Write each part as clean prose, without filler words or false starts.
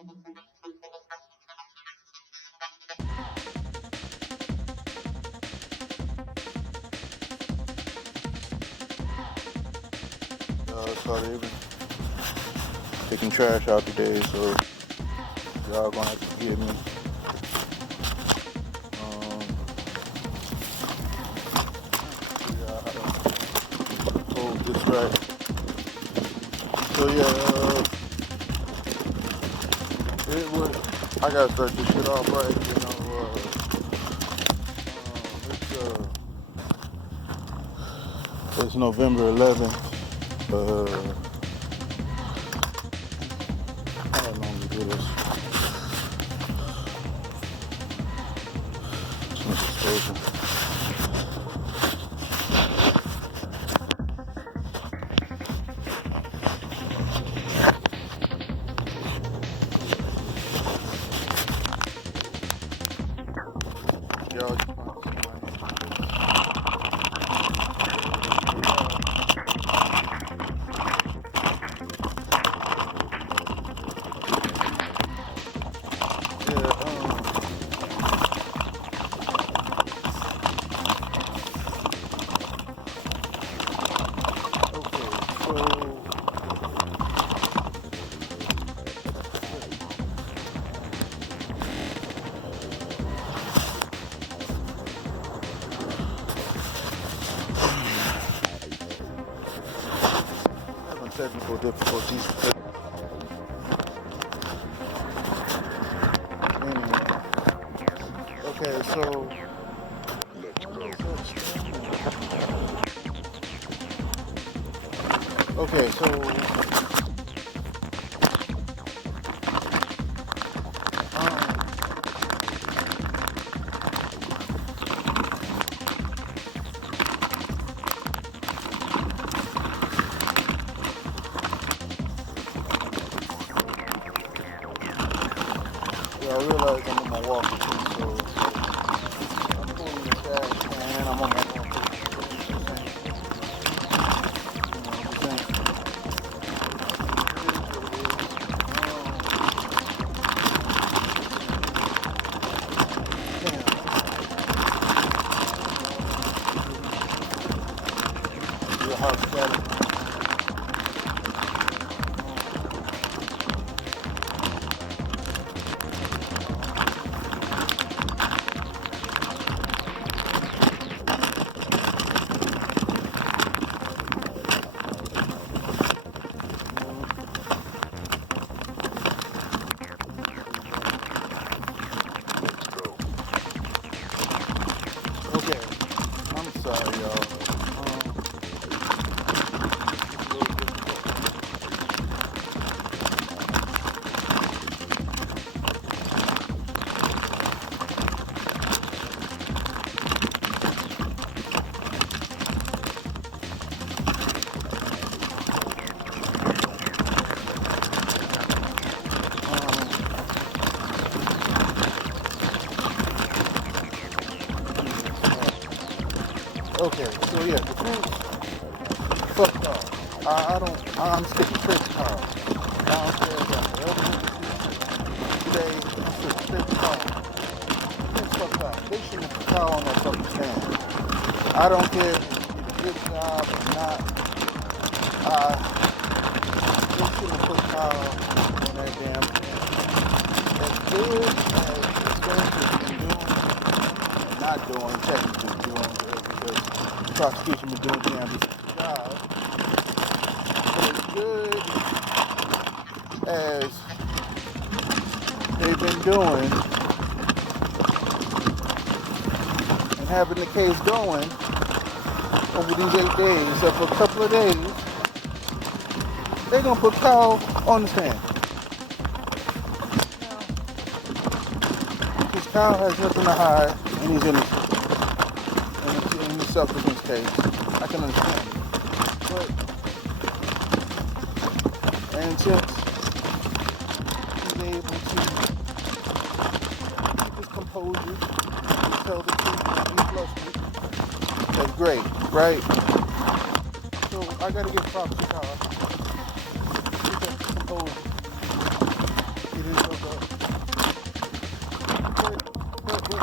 So they've been taking trash out today, so y'all gonna have to forgive me. Yeah, how to hold this right. So yeah, it would. I gotta start this shit off right. It's November 11th. I don't normally do this. Y'all just want to see technical difficulties. Anyway. Okay, so I realize I'm on my walking, so I'm pulling the gas and I'm on my walking. Okay, I'm sorry, y'all. Okay, so yeah, the food fucked up. I'm sticking straight to Carl. Downstairs at the other today, I'm sticking straight to Carl. It's fucked up. They shouldn't have put Carl on that fucking stand. I don't care if you did a good job or not. They shouldn't have put Carl on that damn stand. As good as the Spence has been doing, and not doing, technically doing good, because the prosecution been doing a damn decent job. But as good as they've been doing and having the case going over these 8 days, except for a couple of days, they're gonna put Kyle on the stand. Because Kyle has nothing to hide and he's innocent. In the self-defense case. I can understand it. But, and since he's able to keep his composure, tell the truth and be flustered, that's great, right? So I gotta give props to Kyle. Keep that composure. Get himself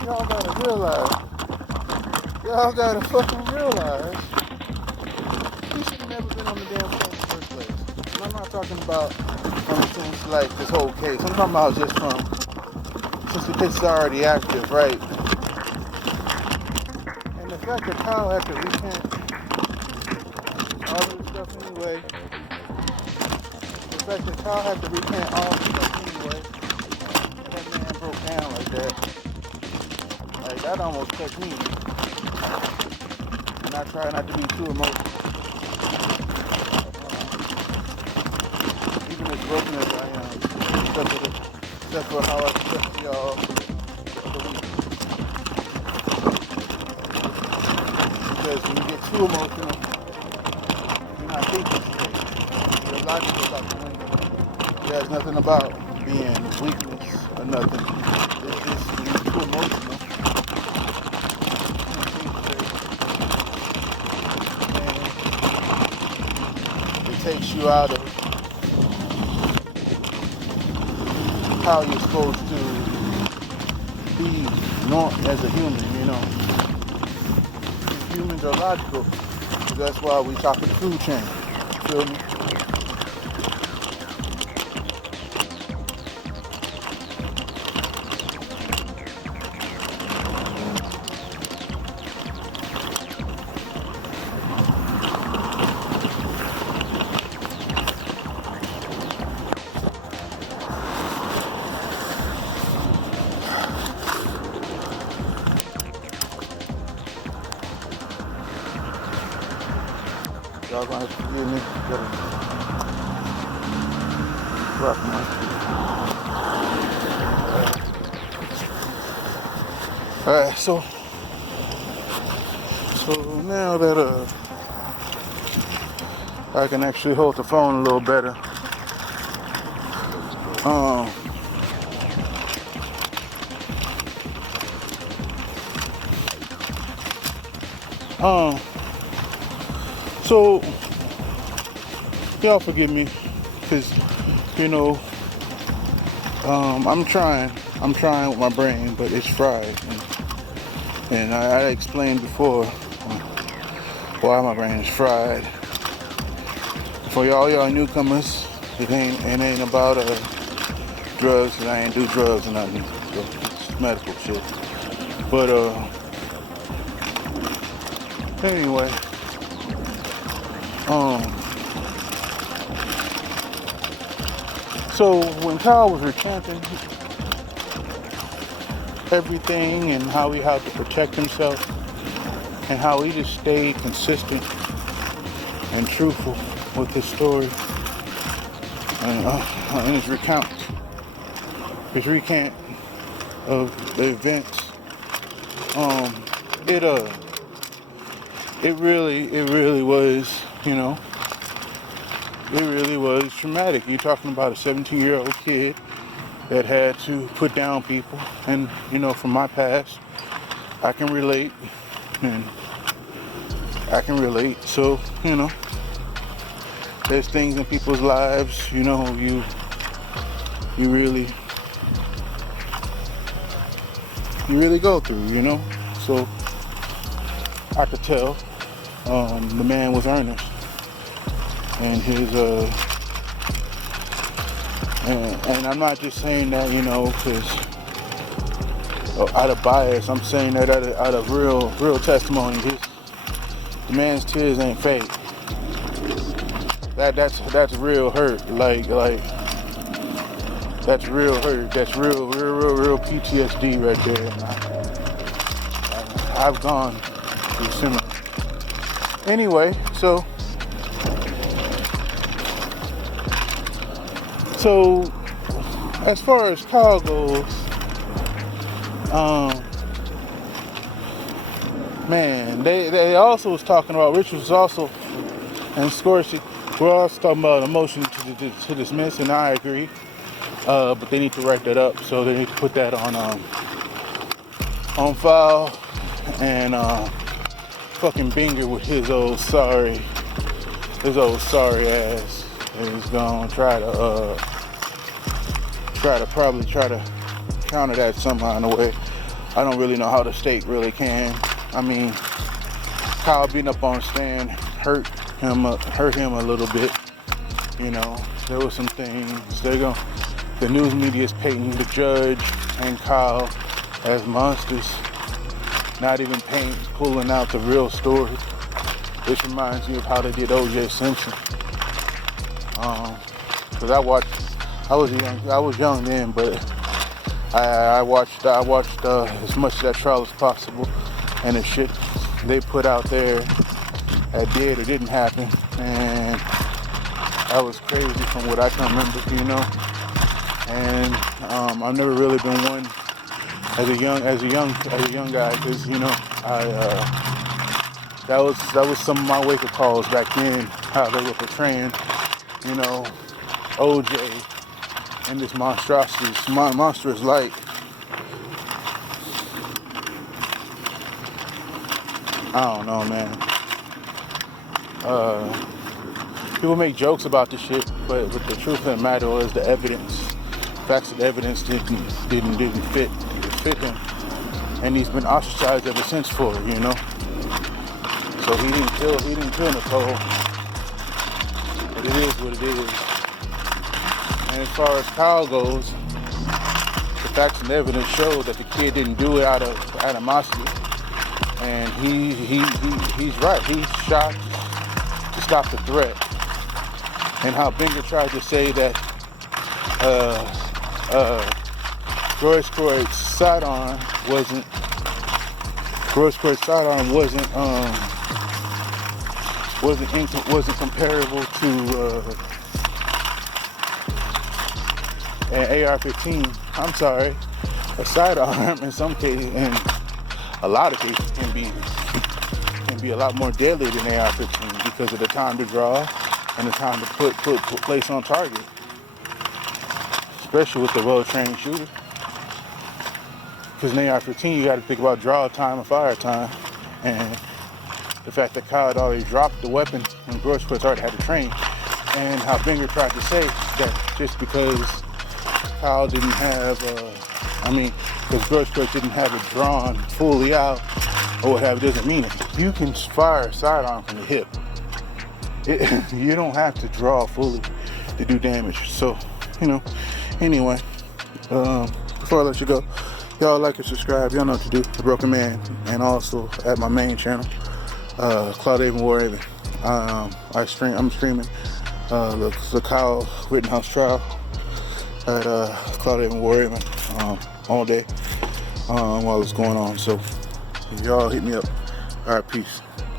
Y'all gotta realize, y'all gotta fucking realize, he should have never been on the damn phone in the first place. And I'm not talking about since like this whole case. I'm talking about just since the case is already active, right? And the fact that Kyle had to recant all of this stuff anyway, the fact that Kyle had to recant all this stuff anyway, and that man broke down like that almost touched me. And I try not to be too emotional. Even as broken as I am, except for how I expressed to y'all the other week. Because when you get too emotional, you're not thinking straight. Your logic goes out the window. There's nothing about being weakness or nothing. It's just when you're too emotional, you can't think straight. And it takes you out of how you're supposed to be as a human, you know. Humans are logical. So that's why we talk in the food chain. Feel me? Y'all gonna have to forgive me. Rock my. Alright, so now that I can actually hold the phone a little better. So y'all forgive me, cause you know I'm trying with my brain, but it's fried, and I explained before why my brain is fried. For y'all newcomers, it ain't about drugs, cause I ain't do drugs or nothing, so it's medical shit. But anyway. So when Kyle was recanting everything and how he had to protect himself and how he just stayed consistent and truthful with his story and his recant of the events, it really was, you know, it really was traumatic. You're talking about a 17-year-old kid that had to put down people, and you know, from my past, I can relate. So, you know, there's things in people's lives, you know, you really go through, you know. So I could tell the man was earnest, and his and I'm not just saying that, you know, because out of bias. I'm saying that out of real testimony. The man's tears ain't fake. That's real hurt. Like that's real hurt. That's real PTSD right there. And I've gone through similar. Anyway, so as far as Kyle goes, man, they also was talking about, Rich was also, and Scorsese, we're also talking about a motion to dismiss, and I agree, but they need to write that up, so they need to put that on file, and fucking Binger with his old sorry ass is gonna try to counter that somehow in a way. I don't really know how the state really can. I mean, Kyle being up on the stand hurt him a little bit. You know, there were some things. The news media is painting the judge and Kyle as monsters, not even pulling out the real story. This reminds me of how they did O.J. Simpson. Because I was young then, but I watched as much of that trial as possible, and the shit they put out there that did or didn't happen, and that was crazy from what I can remember, you know. And I've never really been one as a young guy, because you know that was some of my wake-up calls back then, how they were portraying, you know, OJ and this monstrosity, this monstrous light. I don't know, man. People make jokes about this shit, but the truth of the matter is the facts of the evidence didn't fit him, and he's been ostracized ever since for it, you know. So he didn't kill Nicole, but it is what it is. And as far as Kyle goes, the facts and evidence show that the kid didn't do it out of animosity, and he's right. He shot to stop the threat. And how Binger tried to say that George Floyd's sidearm wasn't comparable to an AR-15. I'm sorry, a sidearm in some cases, and a lot of cases, can be a lot more deadly than AR-15 because of the time to draw and the time to put place on target, especially with the well-trained shooter. Because in AR-15, you got to think about draw time and fire time, and the fact that Kyle had already dropped the weapon and George Floyd already had to train, and how Binger tried to say that just because Kyle didn't have, because George Floyd didn't have it drawn fully out or what have it, doesn't mean it. You can fire a sidearm from the hip. You don't have to draw fully to do damage. So, you know, anyway, before I let you go, y'all like and subscribe. Y'all know what to do. The Broken Man, and also at my main channel, Cloud Avon War Raven. I'm streaming the Kyle Rittenhouse trial at Cloud Avon War Raven all day while it's going on. So y'all hit me up. All right, peace.